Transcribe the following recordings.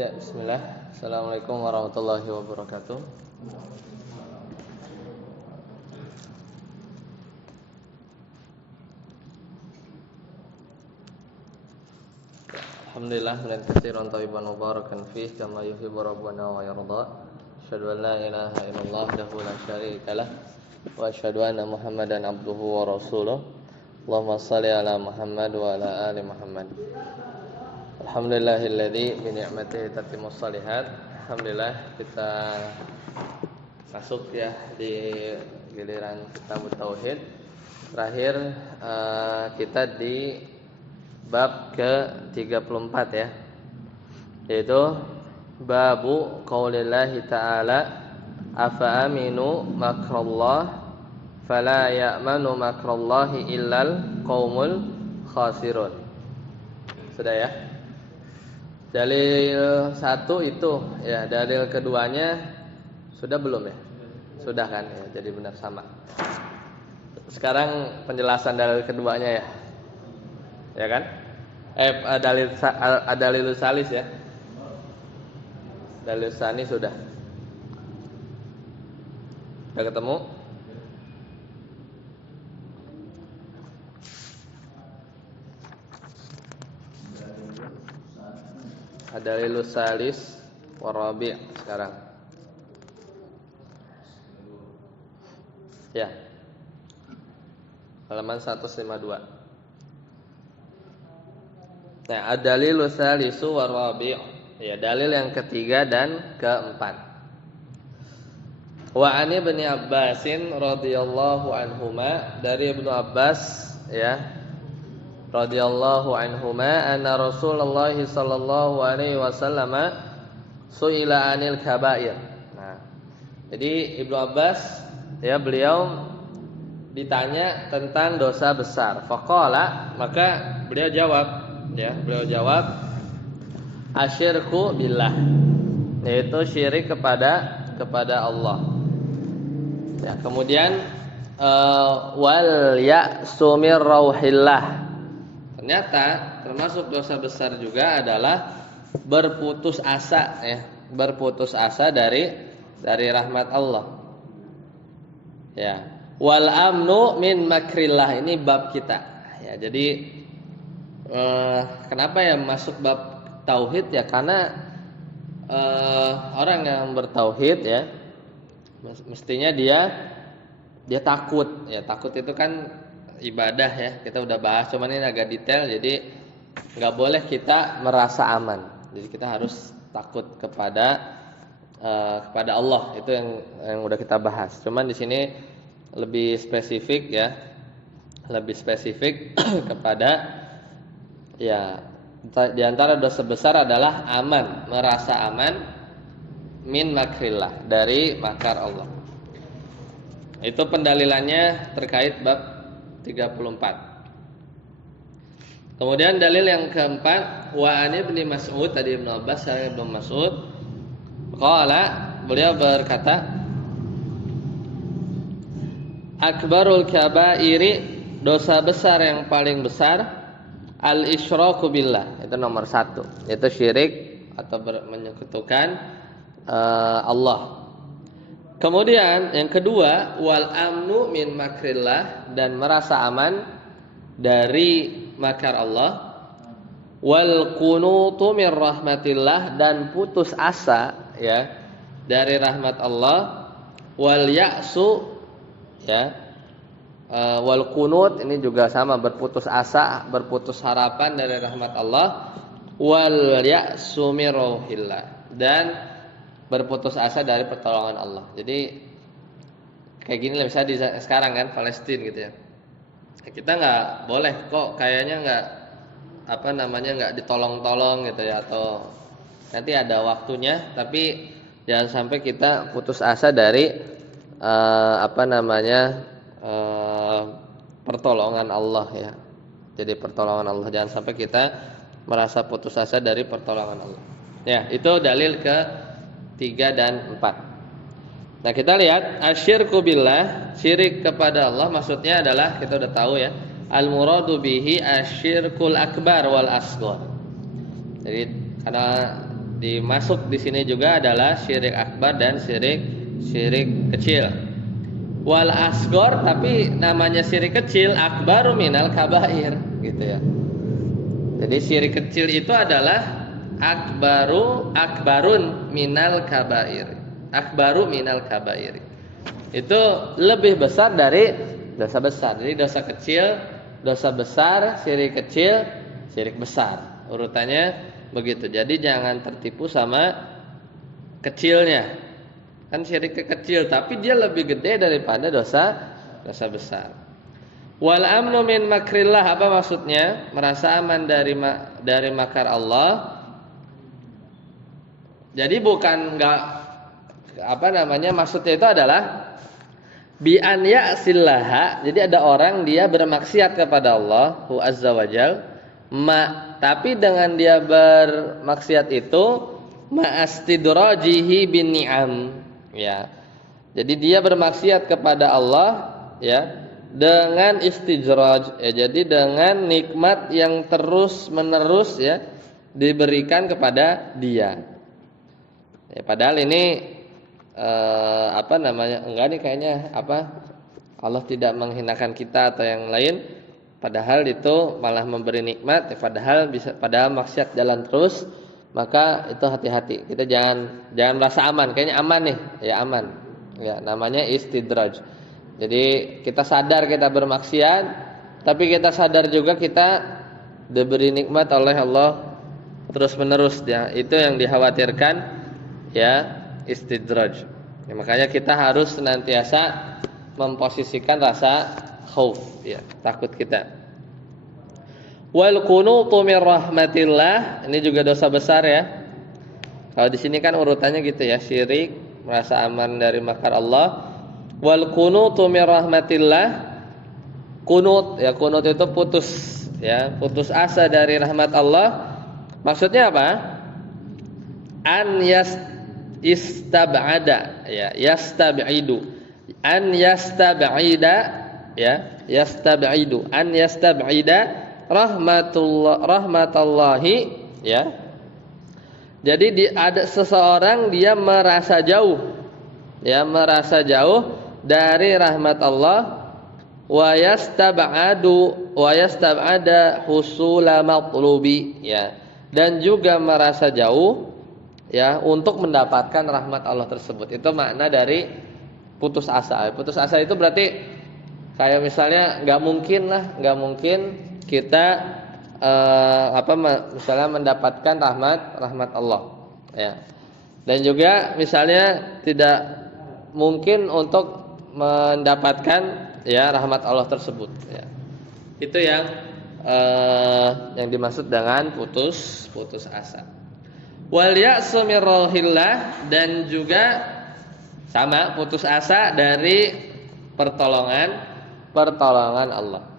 Ya, bismillah. Assalamualaikum warahmatullahi wabarakatuh. Alhamdulillah, lan katsiran thayyiban mubarakan fih kama yuhibbu rabbuna wa yarda. Asyhadu an la ilaha illallah wahdahu la syarika lah wa asyhadu anna Muhammadan abduhu wa rasuluh. Allahumma shalli ala Muhammad wa ala ali Muhammad. Alhamdulillahilladzi bi ni'matihi tatimmus shalihat. Alhamdulillah kita masuk ya di giliran kitab tauhid. Terakhir kita di bab ke-34 ya. Yaitu babu qaulillahi ta'ala afa aminu makrallah fala ya'manu makrallahi illal qaumul khasirun. Sudah ya? Dalil satu itu ya, dalil keduanya sudah belum ya? Sudah kan ya, jadi benar sama. Sekarang penjelasan dalil keduanya ya. Ya kan? Dalil salis ya. Dalil sani sudah. Sudah ketemu? Dalilus salis warabi' sekarang. Ya. Halaman 152. Nah, ad-dalilus salisu warabi'. Ya, dalil yang ketiga dan keempat. Wa an Ibnu Abbasin radhiyallahu anhuma, dari Ibnu Abbas ya radhiyallahu anhuma, anna Rasulullah sallallahu alaihi wasallam su'ila 'anil kaba'ir. Nah, jadi Ibnu Abbas ya, beliau ditanya tentang dosa besar. Faqala, maka beliau jawab ya, beliau jawab asyirku billah, yaitu syirik kepada Allah. Ya, kemudian wal ya'su mir rauhillah. Ternyata termasuk dosa besar juga adalah berputus asa ya, berputus asa dari rahmat Allah. Ya, wal amnu min makrillah, ini bab kita. Ya, jadi kenapa ya masuk bab tauhid ya? Karena orang yang bertauhid ya, mestinya dia takut ya. Takut itu kan ibadah ya, kita udah bahas, cuman ini agak detail. Jadi nggak boleh kita merasa aman. Jadi kita harus takut kepada Allah. Itu yang udah kita bahas. Cuman di sini lebih spesifik ya, lebih spesifik kepada ya, di antara dosa besar adalah aman, merasa aman min makrillah, dari makar Allah. Itu pendalilannya terkait bab 34. Kemudian dalil yang keempat, wa an Ibnu Mas'ud, tadi Ibnu Abbas, saya Ibnu Mas'ud. Qala, beliau berkata, akbarul kaba'iri, dosa besar yang paling besar, al-isyraku billah, itu nomor 1, yaitu syirik atau menyekutukan Allah. Kemudian yang kedua, wal amnu min makrillah, dan merasa aman dari makar Allah. Wal qunutu min rahmatillah, dan putus asa ya dari rahmat Allah. Wal ya'su ya, wal qunut ini juga sama, berputus asa, berputus harapan dari rahmat Allah. Wal ya'su min rauhillah, dan berputus asa dari pertolongan Allah. Jadi kayak gini lah, misalnya sekarang kan Palestina gitu ya. Kita nggak boleh kok, kayaknya nggak ditolong-tolong gitu ya, atau nanti ada waktunya. Tapi jangan sampai kita putus asa dari pertolongan Allah ya. Jadi pertolongan Allah, jangan sampai kita merasa putus asa dari pertolongan Allah. Ya, itu dalil ke 3 dan 4. Nah, kita lihat asyirku billah, syirik kepada Allah, maksudnya adalah, kita udah tahu ya, al-muradu bihi asyirkul akbar wal asghar. Jadi karena dimasuk di sini juga adalah syirik akbar dan syirik kecil. Wal asgor, tapi namanya syirik kecil akbaru minal kabair gitu ya. Jadi syirik kecil itu adalah akbarun minal kabair. Akbaru minal kabair. Itu lebih besar dari dosa besar. Jadi dosa kecil, dosa besar, syirik kecil, syirik besar. Urutannya begitu. Jadi jangan tertipu sama kecilnya. Kan syirik kecil tapi dia lebih gede daripada dosa besar. Wal amnu min makrillah, apa maksudnya? Merasa aman dari makar Allah. Jadi bukan maksudnya itu adalah bi an ya'sillaha. Jadi ada orang dia bermaksiat kepada Allah azza wajal, tapi dengan dia bermaksiat itu ma'astidrajihi bin ni'am. Ya. Jadi dia bermaksiat kepada Allah ya dengan istidraj ya, jadi dengan nikmat yang terus-menerus ya diberikan kepada dia. Ya, padahal ini enggak nih kayaknya Allah tidak menghinakan kita atau yang lain, padahal itu malah memberi nikmat, padahal maksiat jalan terus. Maka itu hati-hati. Kita jangan merasa aman. Kayaknya aman nih. Ya aman. Ya, namanya istidraj. Jadi kita sadar kita bermaksiat, tapi kita sadar juga kita diberi nikmat oleh Allah terus menerus ya. Itu yang dikhawatirkan ya, istidraj. Ya, makanya kita harus senantiasa memposisikan rasa khauf ya, takut kita. Wal qunutu mir rahmatillah, ini juga dosa besar ya. Kalau di sini kan urutannya gitu ya, syirik, merasa aman dari makar Allah. Wal qunutu mir rahmatillah. Qunut ya, qunut itu putus ya, putus asa dari rahmat Allah. Maksudnya apa? An istab'ada ya, yastab'idu. An yastab'ida ya, yastab'idu. An yastab'ida rahmatullahi ya. Jadi ada seseorang dia merasa jauh ya, merasa jauh dari rahmat Allah, wa yastab'ada husula maqlubi ya, dan juga merasa jauh ya untuk mendapatkan rahmat Allah tersebut. Itu makna dari putus asa. Putus asa itu berarti kayak misalnya nggak mungkin kita misalnya mendapatkan rahmat Allah ya. Dan juga misalnya tidak mungkin untuk mendapatkan ya rahmat Allah tersebut ya. Itu yang dimaksud dengan putus asa. Wal ya'su mir rahillah, dan juga sama putus asa dari pertolongan Allah.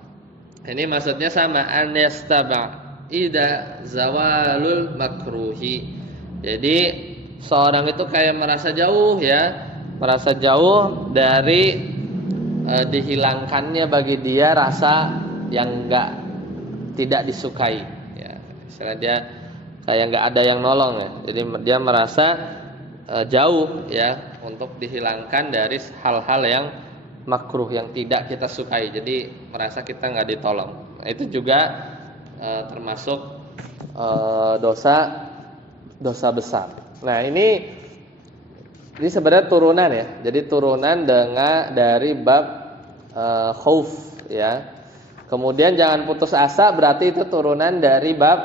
Ini maksudnya sama, an yastab'ida zawalul makruhi. Jadi seorang itu kayak merasa jauh ya, merasa jauh dari dihilangkannya bagi dia rasa yang tidak disukai ya. Misalnya dia kayak nggak ada yang nolong ya. Jadi dia merasa jauh ya untuk dihilangkan dari hal-hal yang makruh, yang tidak kita sukai. Jadi merasa kita nggak ditolong. Nah, itu juga termasuk dosa besar. Nah ini sebenarnya turunan ya. Jadi turunan dari bab khauf ya. Kemudian jangan putus asa, berarti itu turunan dari bab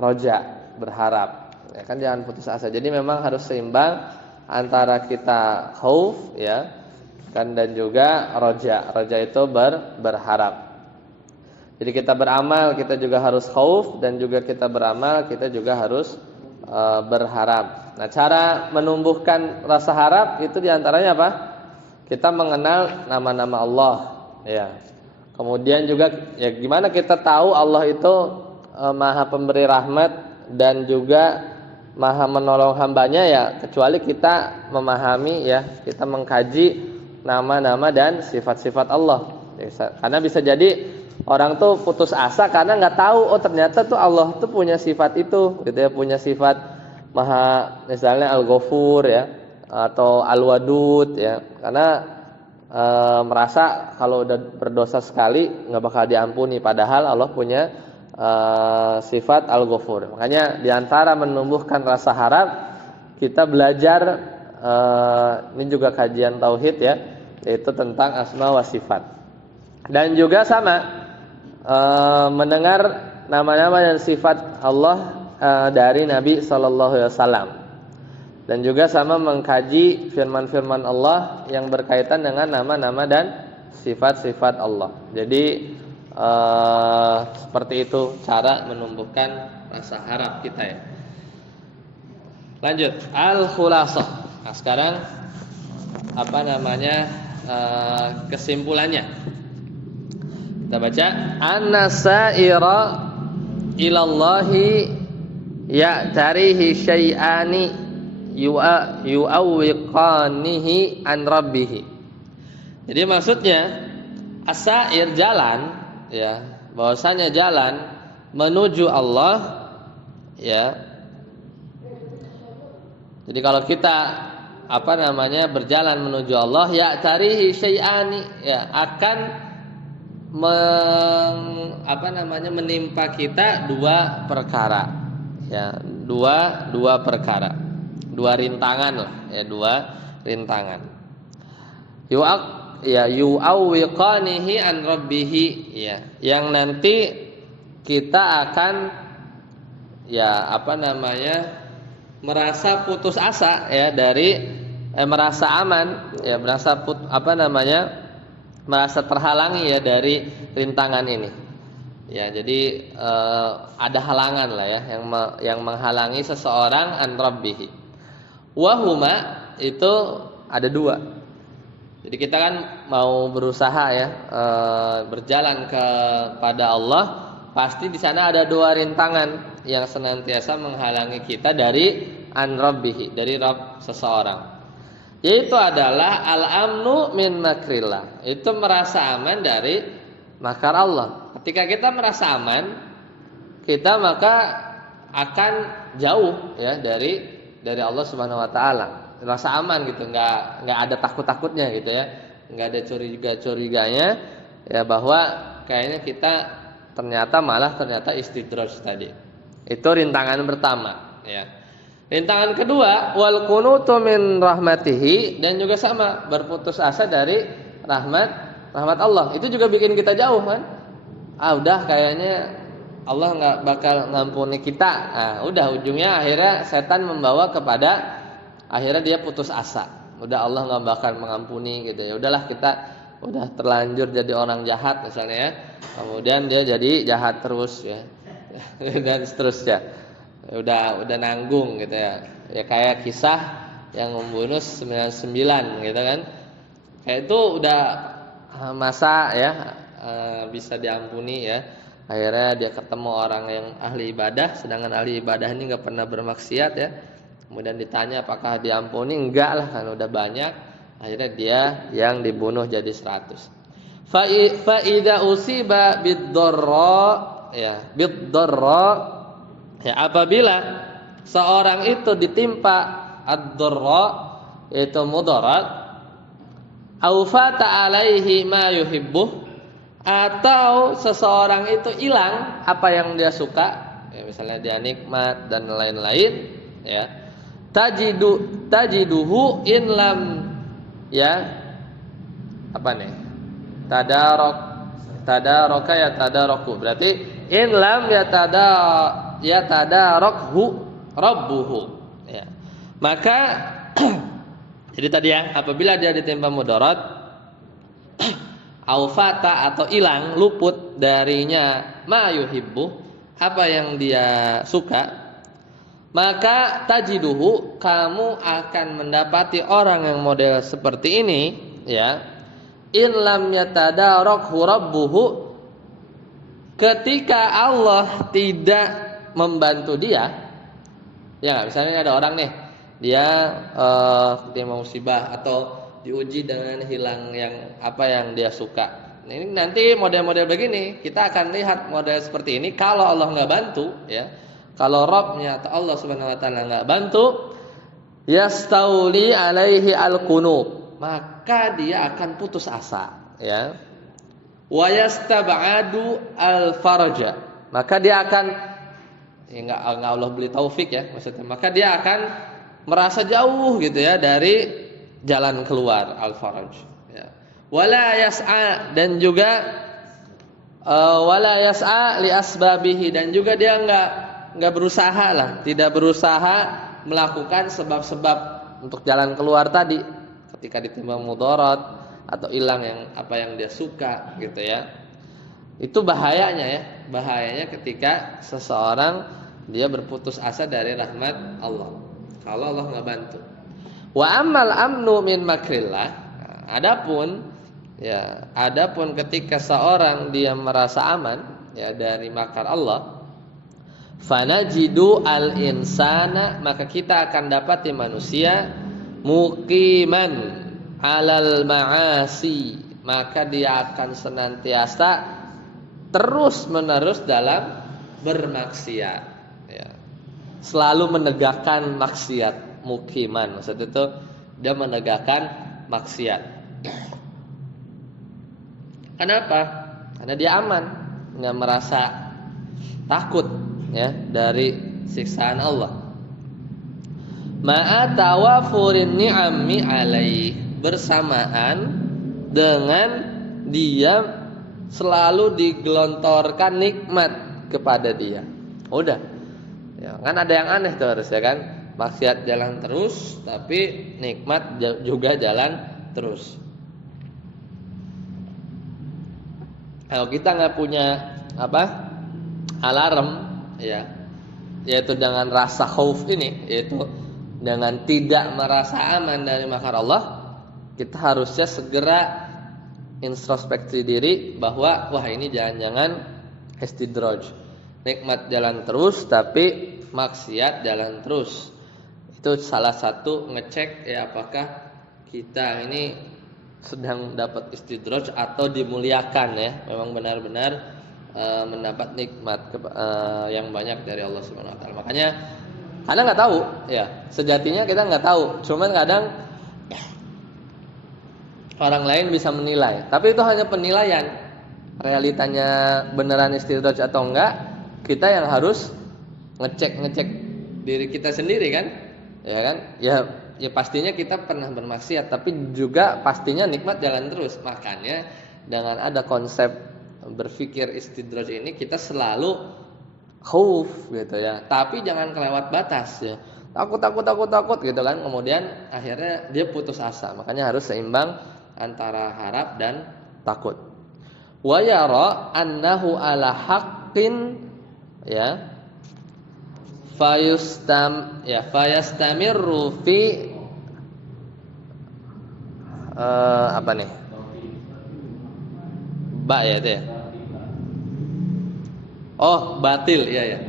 roja, berharap. Ya kan, jangan putus asa. Jadi memang harus seimbang antara kita khauf ya kan, dan juga roja. Roja itu berharap. Jadi kita beramal, kita juga harus khauf, dan juga kita beramal, kita juga harus berharap. Nah, cara menumbuhkan rasa harap itu diantaranya apa? Kita mengenal nama-nama Allah ya. Kemudian juga ya, gimana kita tahu Allah itu Maha Pemberi rahmat dan juga Maha menolong hambanya ya, kecuali kita memahami ya, kita mengkaji nama-nama dan sifat-sifat Allah. Karena bisa jadi orang tuh putus asa karena nggak tahu, oh ternyata tuh Allah tuh punya sifat itu, gitu ya, punya sifat Maha misalnya Al-Ghafur ya, atau Al-Wadud ya, karena merasa kalau udah berdosa sekali nggak bakal diampuni, padahal Allah punya sifat Al-Ghafur. Makanya diantara menumbuhkan rasa harap kita belajar, ini juga kajian tauhid ya, yaitu tentang asma wa sifat. Dan juga sama mendengar nama-nama dan sifat Allah dari Nabi Sallallahu Alaihi Wasallam, dan juga sama mengkaji firman-firman Allah yang berkaitan dengan nama-nama dan sifat-sifat Allah. Jadi seperti itu cara menumbuhkan rasa harap kita ya. Lanjut al-khulasah. Nah, sekarang apa namanya kesimpulannya? Kita baca an-nasaira ilallahi ya'tarihi syai'ani yu'awwiqanihi an rabbihi. Jadi maksudnya asair jalan ya, bahwasanya jalan menuju Allah ya. Jadi kalau kita apa namanya berjalan menuju Allah, ya'tarihi syai'ani ya, akan menimpa kita dua perkara ya, dua perkara, dua rintangan lah ya, dua rintangan. Yu'awwiqanihi an rabbihi ya, yang nanti kita akan ya apa namanya merasa putus asa ya dari merasa aman ya, merasa terhalangi ya dari rintangan ini ya. Jadi ada halangan lah ya yang menghalangi seseorang an rabbihi. Wahuma itu ada dua. Jadi kita kan mau berusaha ya berjalan kepada Allah, pasti di sana ada dua rintangan yang senantiasa menghalangi kita dari an rabbihi, dari Rabb seseorang. Yaitu adalah al-amnu min makrillah, itu merasa aman dari makar Allah. Ketika kita merasa aman, kita maka akan jauh ya dari Allah Subhanahu wa taala. Rasa aman gitu, enggak ada takut-takutnya gitu ya. Enggak ada curiga-curiganya ya, bahwa kayaknya kita ternyata istidraj tadi. Itu rintangan pertama ya. Rintangan kedua, wal qunutu min rahmatihi, dan juga sama berputus asa dari rahmat Allah. Itu juga bikin kita jauh kan? Udah kayaknya Allah nggak bakal ngampuni kita. Udah ujungnya akhirnya setan membawa kepada akhirnya dia putus asa. Udah Allah nggak bakal mengampuni gitu ya. Udahlah kita udah terlanjur jadi orang jahat misalnya ya. Kemudian dia jadi jahat terus ya. Dan seterusnya. Udah nanggung gitu ya. Ya kayak kisah yang membunuh 99 gitu kan. Kayak itu udah masa ya bisa diampuni ya. Akhirnya dia ketemu orang yang ahli ibadah, sedangkan ahli ibadah ini enggak pernah bermaksiat ya. Kemudian ditanya apakah diampuni? Enggak lah, kan udah banyak. Akhirnya dia yang dibunuh jadi 100. Fa idza usiba bid-dharra ya, ya, apabila seorang itu ditimpa ad-dharra yaitu mudarat, au fata alaihi ma yuhibbu, atau seseorang itu hilang apa yang dia suka ya, misalnya dia nikmat dan lain-lain ya, tajiduhu in lam ya apa nih tadaraka ya tadaraku, berarti in lam ya tadarakhu rabbuhu ya. Maka jadi tadi ya, apabila dia ditimpa mudarat, aufata atau hilang, luput darinya ma yuhibbu, apa yang dia suka, maka tajiduhu, kamu akan mendapati orang yang model seperti ini ya, in lam yatadarakhu rabbuhu, ketika Allah tidak membantu dia ya. Misalnya ada orang nih, dia musibah atau diuji dengan hilang yang apa yang dia suka. Ini nanti model-model begini kita akan lihat model seperti ini. Kalau Allah nggak bantu ya, Kalau Rabbnya atau Allah Subhanahu wa taala enggak bantu, yastauli alaihi al-qunut, maka dia akan putus asa, ya. Wa yastab'adu al-faraja, maka dia akan enggak Allah beri taufik ya maksudnya, maka dia akan merasa jauh gitu ya dari jalan keluar al-faraj, ya. Wala yas'a, dan juga wala yas'a li asbabihi, dan juga dia enggak berusaha lah, tidak berusaha melakukan sebab-sebab untuk jalan keluar tadi ketika ditimbang mudarat atau hilang apa yang dia suka gitu ya. Itu bahayanya ya, bahayanya ketika seseorang dia berputus asa dari rahmat Allah kalau Allah nggak bantu. Wa ammal amnu min makrillah, adapun ketika seorang dia merasa aman ya dari makar Allah, fanajidu al insana, maka kita akan dapati manusia muqiman alal ma'asi, maka dia akan senantiasa terus menerus dalam bermaksiat, ya. Selalu menegakkan maksiat, muqiman maksud itu dia menegakkan maksiat. Kenapa? Karena dia aman, nggak merasa takut ya dari siksaan Allah. Ma'a tawafurin ni'ami alaih, bersamaan dengan dia selalu digelontorkan nikmat kepada dia. Udah. Ya, kan ada yang aneh tuh harus ya kan. Maksiat jalan terus tapi nikmat juga jalan terus. Kalau kita nggak punya alarm ya, yaitu dengan rasa khauf ini, yaitu dengan tidak merasa aman dari makar Allah, kita harusnya segera introspeksi diri bahwa wah ini jangan-jangan istidraj, nikmat jalan terus tapi maksiat jalan terus. Itu salah satu ngecek ya apakah kita ini sedang dapat istidraj atau dimuliakan ya, memang benar-benar mendapat nikmat yang banyak dari Allah Subhanahu wa taala. Makanya kadang nggak tahu ya, sejatinya kita nggak tahu, cuman kadang orang lain bisa menilai, tapi itu hanya penilaian. Realitanya beneran istidraj atau enggak, kita yang harus ngecek diri kita sendiri kan, ya kan? Ya pastinya kita pernah bermaksiat, tapi juga pastinya nikmat jalan terus. Makanya dengan ada konsep berpikir istidraj ini, kita selalu khauf gitu ya, tapi jangan kelewat batas ya. Takut gitu kan, kemudian akhirnya dia putus asa. Makanya harus seimbang antara harap dan takut. Wa yara annahu ala haqqin ya, fayastamirru fi apa nih? Ya itu ya. Oh, batil ya.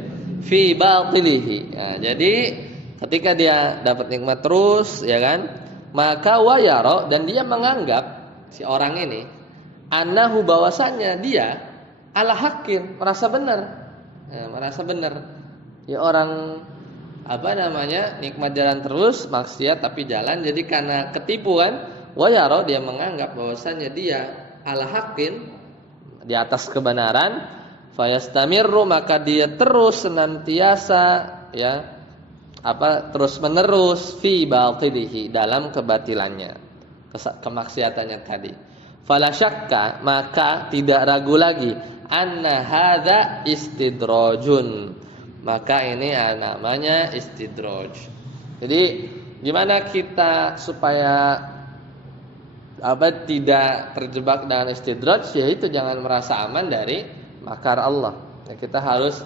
Fi batilihi. Nah, jadi ketika dia dapat nikmat terus ya kan, maka wayaro, dan dia menganggap si orang ini annahu, bahwasanya dia ala haqqin, merasa benar. Ya, merasa benar. Ya orang nikmat jalan terus, maksiat tapi jalan, jadi karena ketipu kan, wayaro, dia menganggap bahwasanya dia ala haqqin, di atas kebenaran, fayastamirru, maka dia terus senantiasa ya terus menerus fi batilihi, dalam kebatilannya, kemaksiatannya tadi. Fala syakka, maka tidak ragu lagi, anna hadza istidrajun, maka ini namanya istidraj. Jadi gimana kita supaya tidak terjebak dengan istidraj, yaitu jangan merasa aman dari makar Allah. Ya, kita harus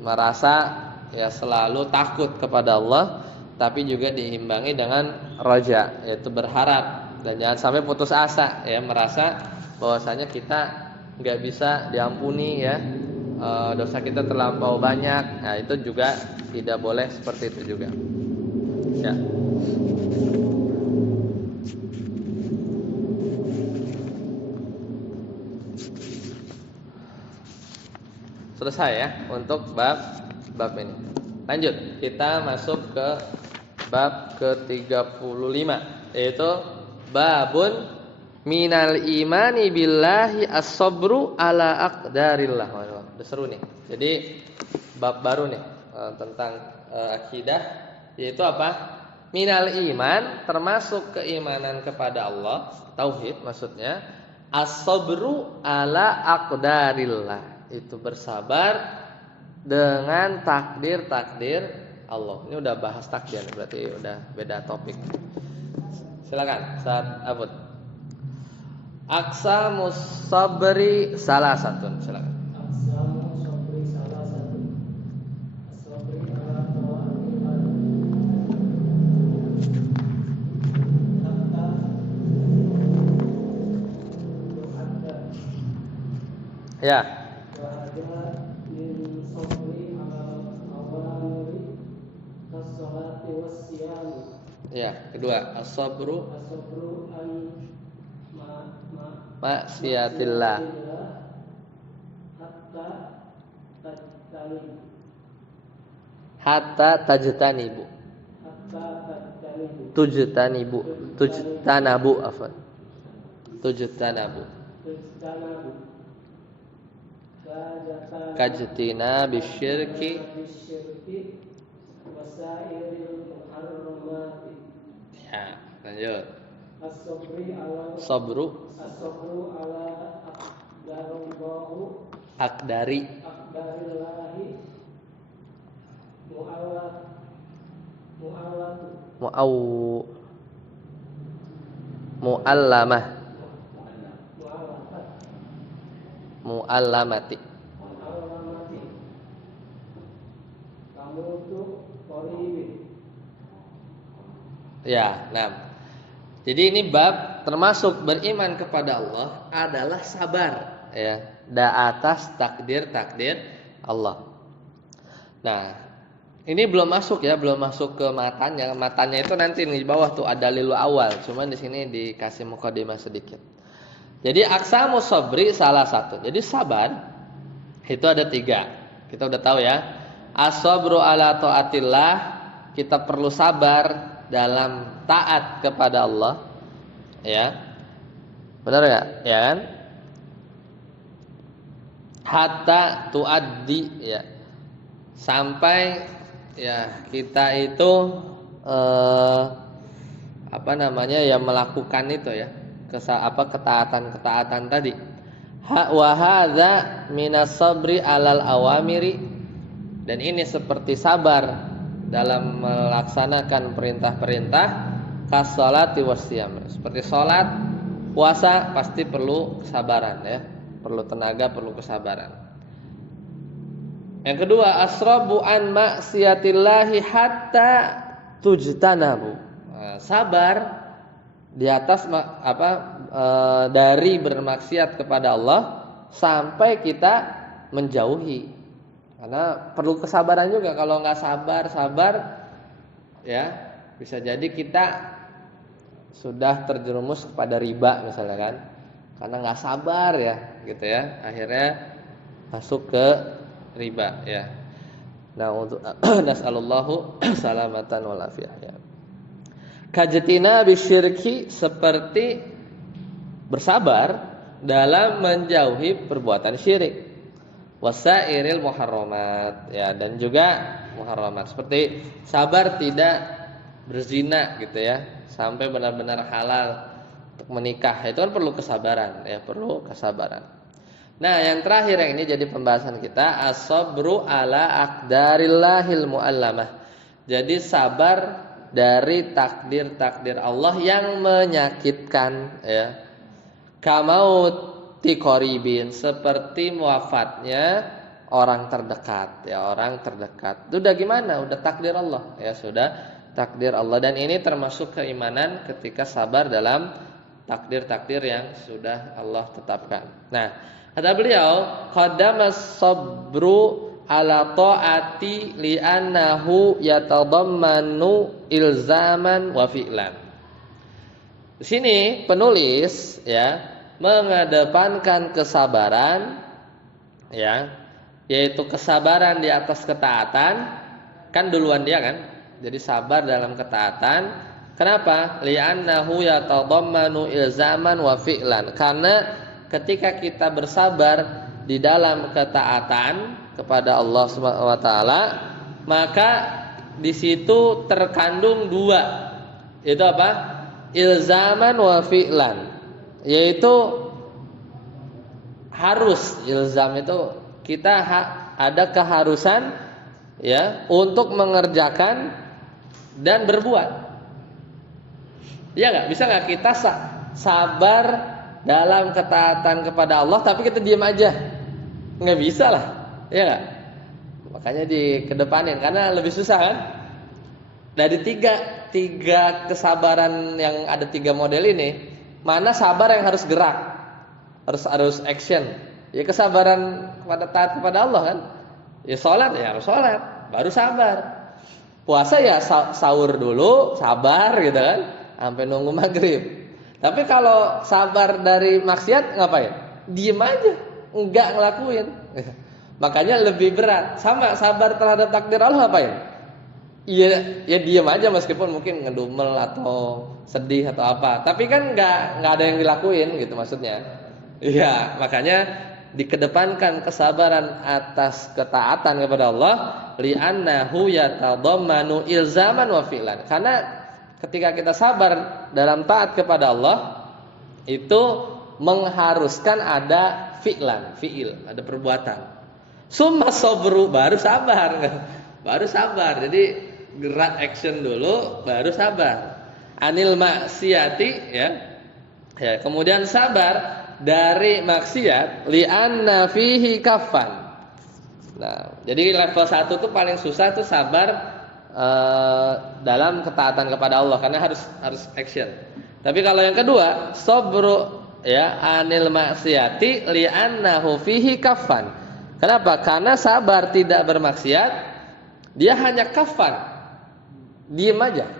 merasa ya selalu takut kepada Allah, tapi juga diimbangi dengan raja, yaitu berharap, dan jangan sampai putus asa ya, merasa bahwasanya kita nggak bisa diampuni ya, dosa kita terlampau banyak. Nah, itu juga tidak boleh seperti itu juga ya. Selesai ya untuk bab bab ini. Lanjut, kita masuk ke bab ke-35, yaitu babun minal imani billahi as-sabru ala aqdarillah. Waduh, udah seru nih. Jadi bab baru nih tentang akidah, yaitu apa? Minal iman, termasuk keimanan kepada Allah, tauhid maksudnya, as-sabru ala aqdarillah, itu bersabar dengan takdir-takdir Allah. Ini udah bahas takdir, berarti udah beda topik. Silakan, Ustaz Abud. Aqsamus sabri salah satu, silakan. Aqsamus sabri salah satu. As-sabri ala ta'atillah hatta yuhadda. Ya. Wa ada min sabri ala awamiri kas-salati was-siyami. Ya, kedua, as-sabru As-sabru an maksiatillah hatta tajtanibu tujtanabu afwan tujtanabu kajtina bisyirki ya, lanjut. Sabru ala akdari muallamah muallamati ya, nah. Jadi ini bab termasuk beriman kepada Allah adalah sabar, ya, atas takdir-takdir Allah. Nah, ini belum masuk ya, belum masuk ke matanya. Matanya itu nanti di bawah tuh ada dalil awal, cuman di sini dikasih mukadimah sedikit. Jadi aqsamus sabri salah satu. Jadi sabar itu ada 3. Kita udah tahu ya. As-sabru ala taatillah, kita perlu sabar dalam taat kepada Allah, ya, benar nggak? Ya kan? Hatta tuaddi, ya, sampai ya kita itu ya melakukan itu ya, ketaatan tadi. Wa hadza minas sabri alal awamiri, dan ini seperti sabar dalam melaksanakan perintah-perintah kas-sholati was-siyam. Seperti sholat, puasa pasti perlu kesabaran ya, perlu tenaga, perlu kesabaran. Yang kedua, asrabu an maksiatillahi hatta tujtanabu. Sabar di atas dari bermaksiat kepada Allah sampai kita menjauhi. Karena perlu kesabaran juga. Kalau nggak sabar ya bisa jadi kita sudah terjerumus kepada riba misalnya kan, karena nggak sabar ya gitu ya, akhirnya masuk ke riba ya. Nah, untuk nasallallahu salamatan wal afiyah ya. Kajtina bisyirki, seperti bersabar dalam menjauhi perbuatan syirik. Wasairil muharramat ya, dan juga muharramat, seperti sabar tidak berzina gitu ya, sampai benar-benar halal untuk menikah. Itu kan perlu kesabaran ya, perlu kesabaran. Nah, yang terakhir yang ini jadi pembahasan kita, as-sabru ala aqdarillahil muallamah. Jadi sabar dari takdir-takdir Allah yang menyakitkan ya. Kamaut tiqoribin, seperti wafatnya orang terdekat ya, orang terdekat. Itu udah gimana? Udah takdir Allah ya, sudah takdir Allah. Dan ini termasuk keimanan ketika sabar dalam takdir-takdir yang sudah Allah tetapkan. Nah, kata beliau, qaddamas sabru ala ta'ati li'annahu yatadammanu ilzaman wa fi'lan. Di sini penulis ya mengedepankan kesabaran ya, yaitu kesabaran di atas ketaatan, kan duluan dia kan. Jadi sabar dalam ketaatan. Kenapa? Li'annahu yatadammanu ilzaman wa fi'lan. Karena ketika kita bersabar di dalam ketaatan kepada Allah Subhanahu wa taala, maka di situ terkandung dua. Itu apa? Ilzaman wa fi'lan. Yaitu harus, ilzam itu kita ada keharusan ya untuk mengerjakan dan berbuat. Iya nggak? Bisa nggak kita sabar dalam ketaatan kepada Allah tapi kita diam aja? Nggak bisa lah, iya nggak? Makanya dikedepanin karena lebih susah kan? Dari tiga kesabaran yang ada 3 model ini, mana sabar yang harus gerak, harus action? Ya kesabaran taat kepada Allah kan? Ya sholat ya harus sholat, baru sabar. Puasa ya sahur dulu, sabar gitu kan, sampai nunggu maghrib. Tapi kalau sabar dari maksiat ngapain? Diem aja, enggak ngelakuin. Makanya lebih berat. Sama sabar terhadap takdir Allah ngapain? Iya, ya diem aja meskipun mungkin ngedumel atau sedih atau apa. Tapi kan enggak ada yang dilakuin gitu maksudnya. Iya, makanya dikedepankan kesabaran atas ketaatan kepada Allah, li'annahu yatadammanu ilzaman wa fi'lan. Karena ketika kita sabar dalam taat kepada Allah, itu mengharuskan ada fi'il, ada perbuatan. Summa sabru, baru sabar. Baru sabar. Jadi gerak action dulu baru sabar. Anil maksiati ya. Ya, kemudian sabar dari maksiat li'anna fihi kaffan. Nah, jadi level 1 tuh paling susah tuh sabar dalam ketaatan kepada Allah karena harus action. Tapi kalau yang kedua, sabru ya anil maksiati li'annahu fihi kaffan. Kenapa? Karena sabar tidak bermaksiat, dia hanya kaffan. Diam aja,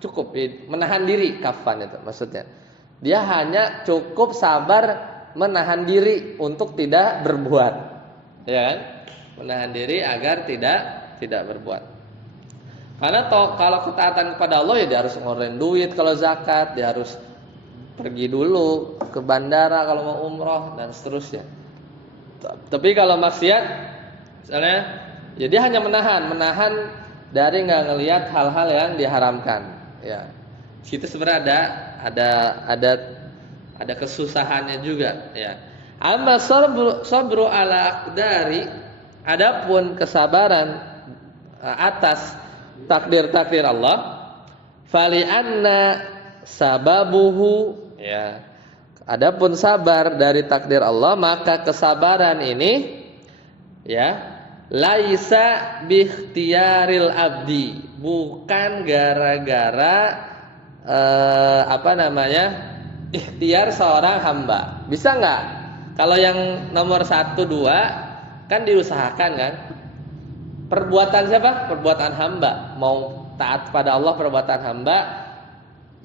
cukup menahan diri, kaffan itu maksudnya. Dia hanya cukup sabar menahan diri untuk tidak berbuat. Ya kan? Menahan diri agar tidak berbuat. Karena kalau ketaatan kepada Allah ya dia harus ngeluarin duit kalau zakat, dia harus pergi dulu ke bandara kalau mau umroh dan seterusnya. Tapi kalau maksiat misalnya ya dia hanya menahan dari nggak ngelihat hal-hal yang diharamkan. Ya. Situ sebenarnya ada kesusahannya juga ya. Amma sabru ala aqdari, adapun kesabaran atas takdir Allah, fali anna sababuhu ya. Adapun sabar dari takdir Allah, maka kesabaran ini ya laisa bikhtiyaril abdi, bukan gara-gara ikhtiar seorang hamba. Bisa nggak? Kalau yang nomor 1, 2 kan diusahakan kan? Perbuatan siapa? Perbuatan hamba. Mau taat pada Allah perbuatan hamba,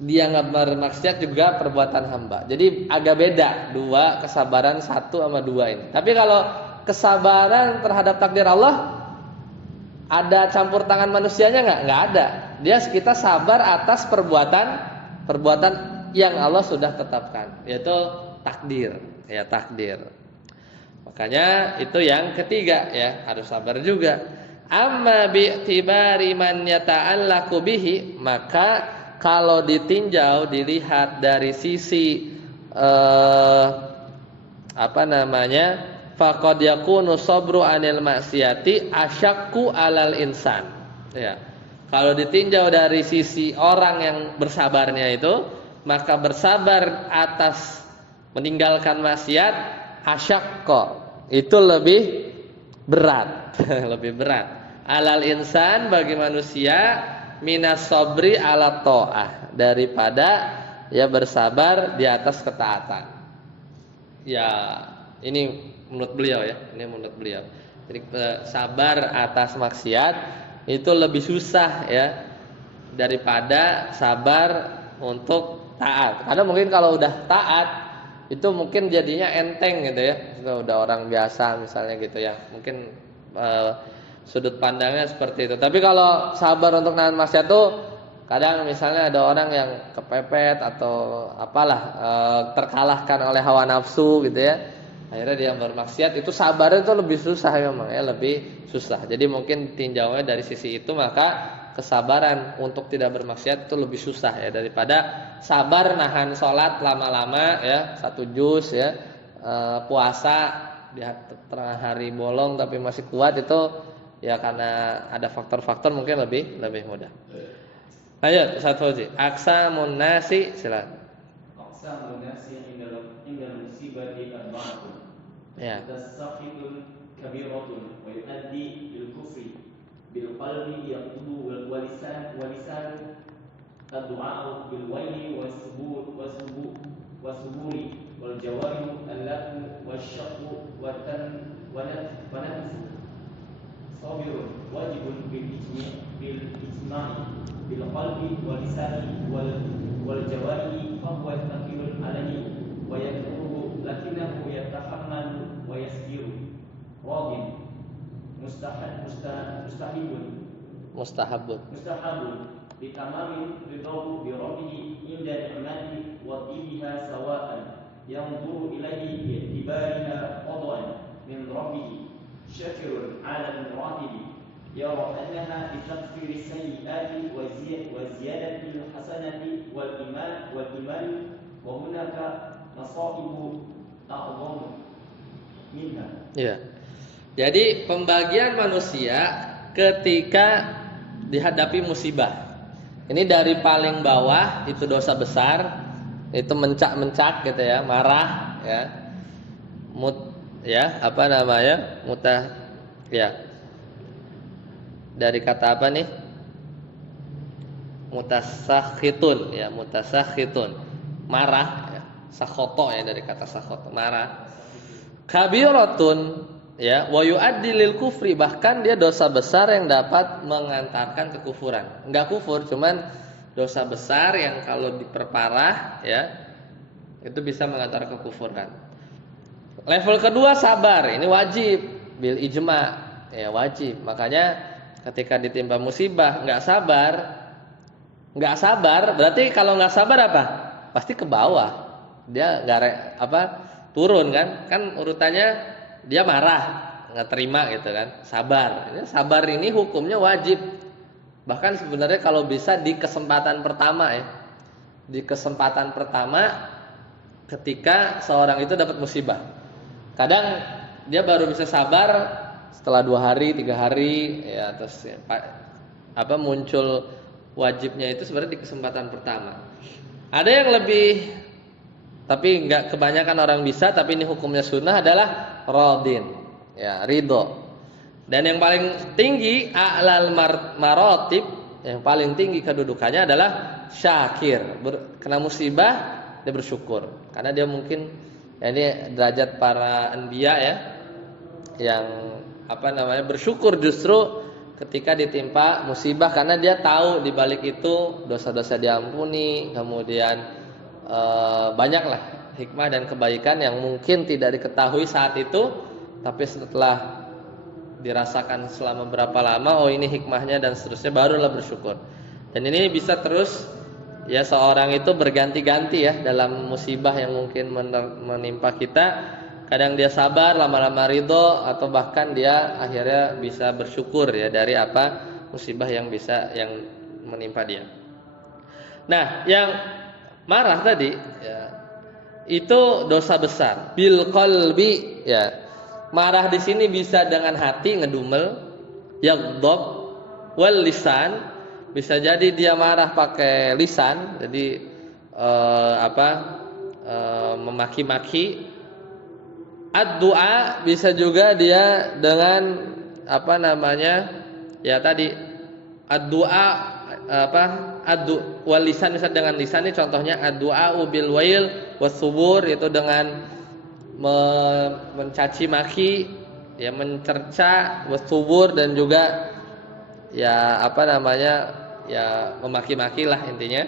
dia nggak bermaksiat juga perbuatan hamba. Jadi agak beda kesabaran 1 sama 2 ini. Tapi kalau kesabaran terhadap takdir Allah, ada campur tangan manusianya nggak? Nggak ada. Kita sabar atas perbuatan yang Allah sudah tetapkan, yaitu takdir. Ya takdir. Makanya itu yang ketiga ya, harus sabar juga. Amma bi'tibari man yata'allaqu bihi, maka kalau ditinjau, dilihat dari sisi faqad yakunu sabru anil maksiati asyakku alal insan. Ya. Kalau ditinjau dari sisi orang yang bersabarnya itu, maka bersabar atas meninggalkan maksiat asyakko, itu lebih berat, lebih berat. Alal insan bagi manusia minas sabri ala ta'ah, daripada ya bersabar di atas ketaatan. Ya, ini menurut beliau ya, ini menurut beliau. Jadi sabar atas maksiat itu lebih susah ya daripada sabar untuk taat. Karena mungkin kalau udah taat itu mungkin jadinya enteng gitu ya. Itu udah orang biasa misalnya gitu ya. Mungkin sudut pandangnya seperti itu. Tapi kalau sabar untuk nahan maksiat tuh kadang misalnya ada orang yang kepepet atau apalah terkalahkan oleh hawa nafsu gitu ya. Akhirnya dia bermaksiat, itu sabarnya itu lebih susah memang ya, lebih susah. Jadi mungkin tinjaunya dari sisi itu, maka kesabaran untuk tidak bermaksiat itu lebih susah ya daripada sabar nahan sholat lama-lama ya, 1 juz ya, puasa di tengah hari bolong tapi masih kuat, itu ya karena ada faktor-faktor mungkin lebih mudah. Ayo Ustaz Fauzi, aqsamun nasi, silakan. Aqsamun nasi indal musibati arba'atun. Ya. Tasaqitun kabiratun wa yuaddi bil kufri bil qalbi yaqulu wal lisan ad-du'a bil wayli wasuburi wal jawari allatu wasyaqqu wa nafsu sabirun wajibun bil ijma'i bil qalbi wal lisani wal jawari fa huwa thaqilun alayhi wa yakruhu lakinahu yatahammalu wa yasbiru radin mustahabun bitamamin ridahu bi rabbihi inda ni'mati wa ibiha sawa'an yanzuru ilayhi bi'tibariha qadwan min rabbihi syakirun 'ala al-muratibi yara annaha bi takfiri sayyi'ati wa ziyadati al-hasanati wal iman wa hunaka masaibu a'zamu minha. Ya. Jadi pembagian manusia ketika dihadapi musibah. Ini dari paling bawah itu dosa besar, itu mencak-mencak gitu ya, marah ya. Dari kata apa nih? Mutasakhitun ya, mutasakhitun. Marah ya. Sakhoto ya, dari kata sakhoto, marah. Kabiratun ya, wa yu'addi lil kufri, bahkan dia dosa besar yang dapat mengantarkan kekufuran. Enggak kufur, cuman dosa besar yang kalau diperparah ya itu bisa mengantar kekufuran. Level kedua sabar, ini wajib bil ijma ya, wajib. Makanya ketika ditimpa musibah enggak sabar berarti kalau enggak sabar apa? Pasti ke bawah. Dia enggak turun kan urutannya, dia marah, nggak terima gitu kan, sabar ini hukumnya wajib. Bahkan sebenarnya kalau bisa di kesempatan pertama ya, di kesempatan pertama ketika seorang itu dapat musibah. Kadang dia baru bisa sabar setelah 2 hari 3 hari ya, terus ya, muncul wajibnya itu sebenarnya di kesempatan pertama. Ada yang lebih, tapi nggak kebanyakan orang bisa, tapi ini hukumnya sunnah, adalah radin ya, ridho. Dan yang paling tinggi a'lal maratib, yang paling tinggi kedudukannya adalah syakir. Kena musibah dia bersyukur, karena dia mungkin ya, ini derajat para anbiya ya, yang bersyukur justru ketika ditimpa musibah, karena dia tahu di balik itu dosa-dosa diampuni, kemudian banyaklah hikmah dan kebaikan yang mungkin tidak diketahui saat itu, tapi setelah dirasakan selama berapa lama, oh ini hikmahnya dan seterusnya, barulah bersyukur. Dan ini bisa terus ya, seorang itu berganti-ganti ya dalam musibah yang mungkin menimpa kita. Kadang dia sabar, lama-lama ridho, atau bahkan dia akhirnya bisa bersyukur ya dari musibah yang menimpa dia. Nah, yang marah tadi ya, itu dosa besar bil qalbi ya. Marah di sini bisa dengan hati, ngedumel, yaghdab, wal lisan, bisa jadi dia marah pakai lisan, jadi memaki-maki. Ad-du'a bisa juga dia dengan ya tadi ad-du'a wal lisan, bisa dengan lisan. Ini contohnya ad-du'a bil wail wasubur, itu dengan mencaci maki ya, mencerca, wasubur, dan juga ya ya memaki-maki lah intinya.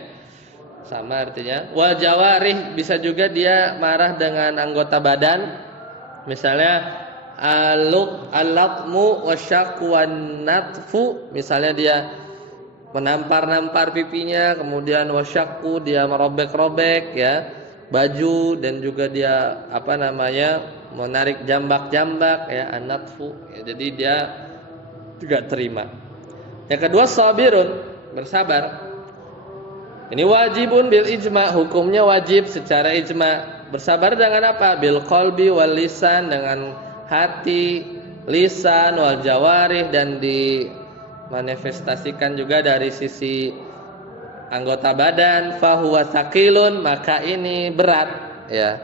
sama artinya. Wal jawarih bisa juga dia marah dengan anggota badan. Misalnya al-laqmu wasyaqu wan natfu, misalnya dia menampar-nampar pipinya, kemudian wasyaqu dia merobek-robek ya baju, dan juga dia menarik jambak-jambak ya, an-natfu ya, jadi dia juga terima. Yang kedua sabirun, bersabar. Ini wajibun bil ijma, hukumnya wajib secara ijma. Bersabar dengan apa? Bil qalbi wal lisan, dengan hati, lisan, wal jawarih, dan dimanifestasikan juga dari sisi anggota badan. Fahuwa tsaqilun, maka ini berat ya.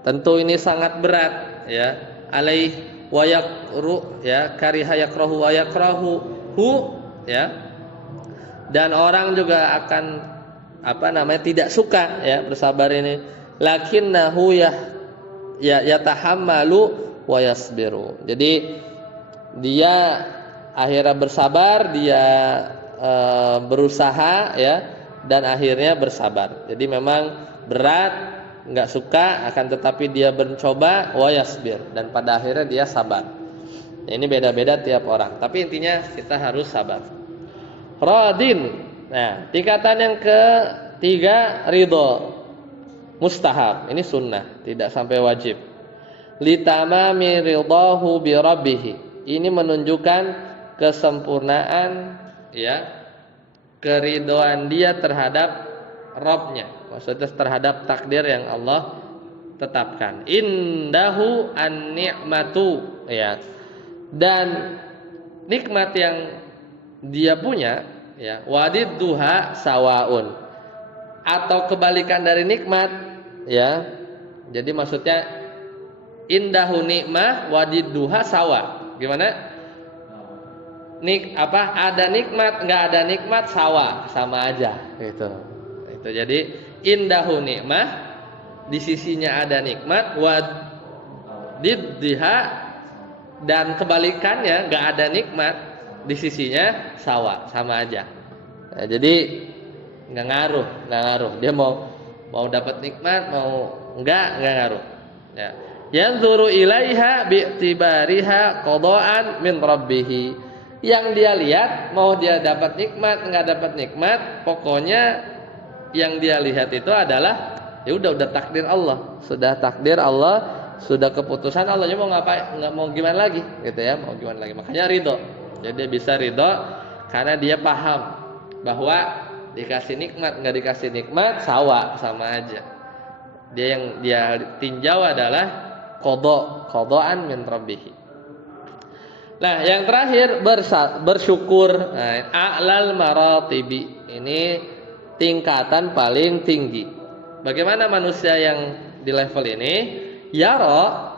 Tentu ini sangat berat ya. Alaih wa yakru ya, kariha yakrahu wa yakrahu hu ya. Dan orang juga akan tidak suka ya bersabar ini. Lakinnahu yatahammalu wa yasbiru. Jadi dia akhirnya bersabar, dia berusaha ya, dan akhirnya bersabar. Jadi memang berat, enggak suka, akan tetapi dia mencoba wa yasbir, dan pada akhirnya dia sabar. Ini beda-beda tiap orang, tapi intinya kita harus sabar. Radin. Nah, tingkatan yang ketiga ridho, mustahab. Ini sunnah, tidak sampai wajib. Litamami ridhahu bi rabbih. Ini menunjukkan kesempurnaan ya, keridhaan dia terhadap Rabbnya. Maksudnya terhadap takdir yang Allah tetapkan. Indahu an-ni'matu ya. Dan nikmat yang dia punya ya, wadidduha sawaun, atau kebalikan dari nikmat ya. Jadi maksudnya indahu nikmah wadidduha sawa. Gimana? Ada nikmat, enggak ada nikmat sama aja gitu. Itu jadi indahu nikmah, di sisinya ada nikmat, wadiddiha, dan kebalikannya enggak ada nikmat, di sisinya sama aja. Nah, jadi nggak ngaruh. Dia mau dapat nikmat, mau enggak ngaruh. Ya. Yanzuru ilaiha bi'tibariha qada'an min rabbih. Yang dia lihat, mau dia dapat nikmat, enggak dapat nikmat, pokoknya yang dia lihat itu adalah ya udah takdir Allah. Sudah takdir Allah, sudah keputusan Allah. Mau ngapain? Enggak mau gimana lagi gitu ya, mau gimana lagi. Makanya ridho. Jadi dia bisa ridho karena dia paham bahwa dikasih nikmat enggak dikasih nikmat sama aja. Yang dia tinjau adalah qada'an min rabbih. Nah, yang terakhir bersyukur. Nah, a'lal maratibi. Ini tingkatan paling tinggi. Bagaimana manusia yang di level ini? Yara,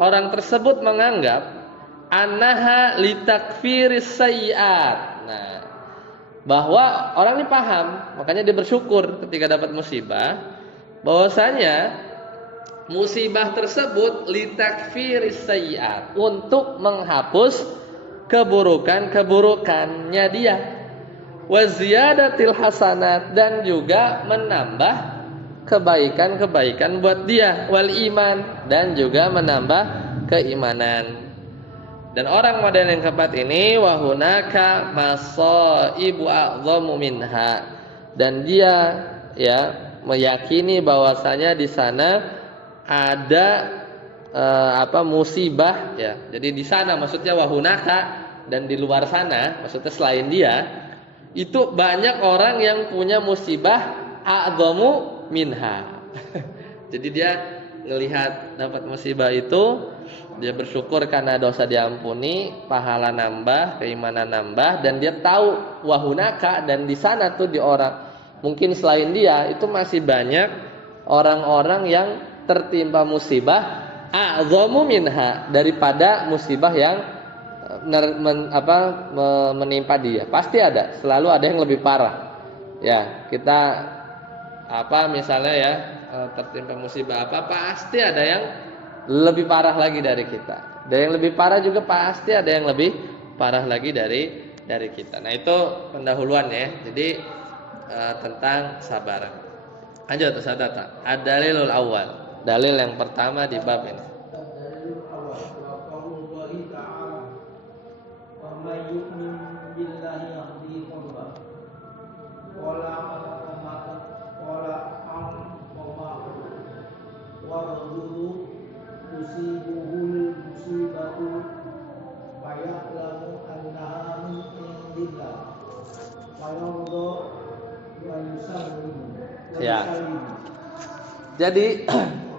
orang tersebut menganggap annaha litakfiris sayyi'at. Nah, bahwa orang ini paham, makanya dia bersyukur ketika dapat musibah, bahwasanya musibah tersebut litakfiris sayyi'at, untuk menghapus keburukannya dia, wa ziyadatil hasanat, dan juga menambah kebaikan-kebaikan buat dia, wal iman, dan juga menambah keimanan. Dan orang model yang keempat ini wahunaka masaibu a'dhamu minha, dan dia ya meyakini bahwasanya di sana ada musibah ya. Jadi di sana maksudnya wahunaka, dan di luar sana maksudnya selain dia itu banyak orang yang punya musibah a'dhamu minha. Jadi dia ngelihat dapat musibah itu, dia bersyukur karena dosa diampuni, pahala nambah, keimanan nambah, dan dia tahu wahunaka, dan di sana tuh di orang mungkin selain dia itu masih banyak orang-orang yang tertimpa musibah a'dhamu minha, daripada musibah yang menimpa dia. Pasti ada, selalu ada yang lebih parah. Ya, kita misalnya ya tertimpa musibah pasti ada yang lebih parah lagi dari kita. Dan yang lebih parah juga pasti ada yang lebih parah lagi dari kita. Nah, itu pendahuluan ya. Jadi tentang sabar. Lanjut Ustaz Tata. Ad-dalilul awal. Dalil yang pertama di bab ini. Dalil awal wa qaulullahi ta'ala wa may yu'min billahi yahdi qalbah wala amata wala wa rajulu tusibuhul musibatu wa ya'lamu annaha min indillah wa yarda wa yusallimu. Ya. Jadi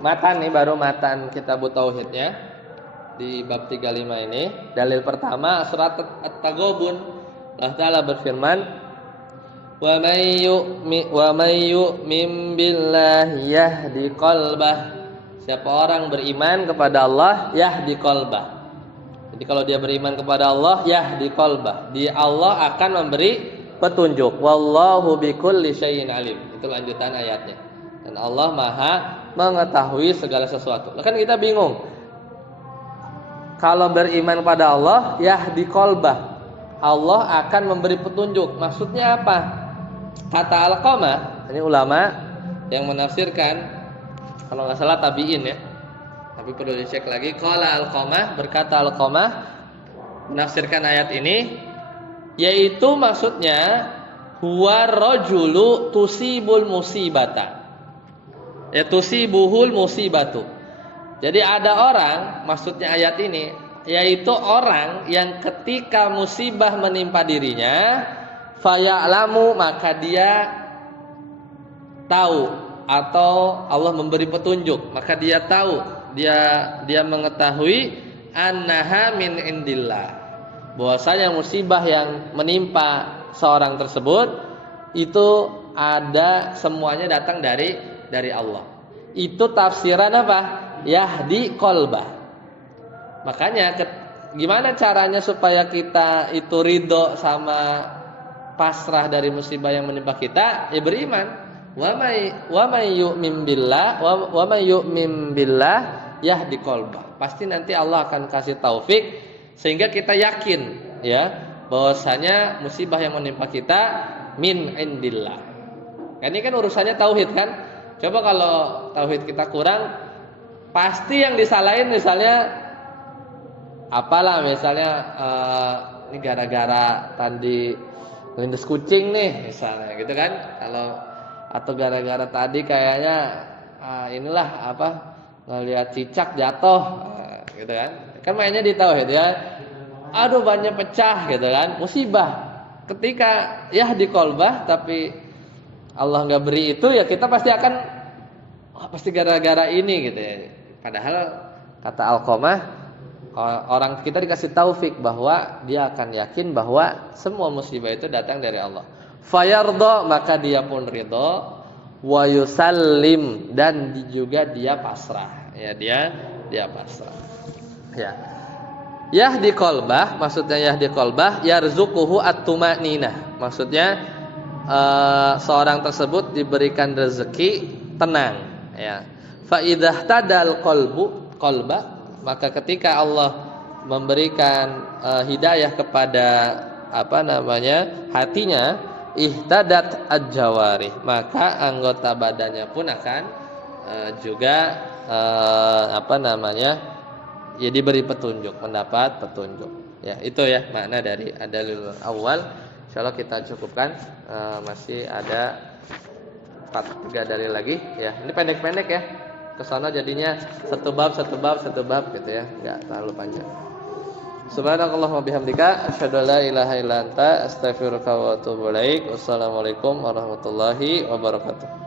matan nih baru matan kitab tauhidnya di bab 35 ini. Dalil pertama surat At-Taghabun. Allah Ta'ala berfirman, wa may yu'min billahi yahdi qalbah. Siapa orang beriman kepada Allah, yahdi qalbah. Jadi kalau dia beriman kepada Allah, yahdi qalbah. Dia Allah akan memberi petunjuk. Wallahu bikulli syai'in alim. Itu lanjutan ayatnya. Dan Allah Maha mengetahui segala sesuatu. Kan kita bingung. Kalau beriman pada Allah, yahdi qalbah. Allah akan memberi petunjuk. Maksudnya apa? Kata Alqamah, ini ulama yang menafsirkan, kalau nggak salah tabi'in ya. Tapi perlu dicek lagi. Qala Alqamah, berkata Alqamah menafsirkan ayat ini, yaitu maksudnya huwa rajulu tusibul musibata. Ya tusibuhul musibatu. Jadi ada orang, maksudnya ayat ini, yaitu orang yang ketika musibah menimpa dirinya, faya'lamu, maka dia tahu atau Allah memberi petunjuk, maka dia tahu, dia mengetahui annaha min indillah. Bahwasanya musibah yang menimpa seorang tersebut itu ada semuanya datang dari Allah. Itu tafsiran apa? Yahdi qalbah. Makanya gimana caranya supaya kita itu ridho sama pasrah dari musibah yang menimpa kita? Ya beriman. Wa may yu'min billah yahdi qalbah. Pasti nanti Allah akan kasih taufik sehingga kita yakin ya bahwasanya musibah yang menimpa kita min indillah. Ini kan urusannya tauhid kan? Coba kalau tauhid kita kurang, pasti yang disalahin misalnya apalah misalnya ini gara-gara tadi lindes kucing nih misalnya gitu kan. Kalau atau gara-gara tadi kayaknya inilah apa ngelihat cicak jatuh gitu kan. Kan mainnya di tauhid ya. Aduh banyak pecah gitu kan. Musibah. Ketika ya di qalbah tapi Allah nggak beri itu ya kita pasti akan pasti gara-gara ini gitu ya. Padahal kata Alqamah orang kita dikasih taufik bahwa dia akan yakin bahwa semua musibah itu datang dari Allah. Fayardo, maka dia pun ridho, wa yusallim, dan juga dia pasrah. Ya dia pasrah. Ya. Yahdi qalbah, maksudnya yahdi qalbah yarzuquhu at-tumaninah. Maksudnya seorang tersebut diberikan rezeki tenang ya. Fa idza tadal qalba, maka ketika Allah memberikan hidayah kepada hatinya, ihtadat al-jawarih, maka anggota badannya pun akan juga ya diberi petunjuk, mendapat petunjuk. Ya, itu ya makna dari adalil awal. Insyaallah kita cukupkan, masih ada 3 dalil lagi ya. Ini pendek-pendek ya. Kesana jadinya satu bab gitu ya, enggak terlalu panjang. Subhanakallahumma bihamdika asyhadu an la ilaha illa anta astaghfiruka wa atubu ilaik. Wassalamualaikum warahmatullahi wabarakatuh.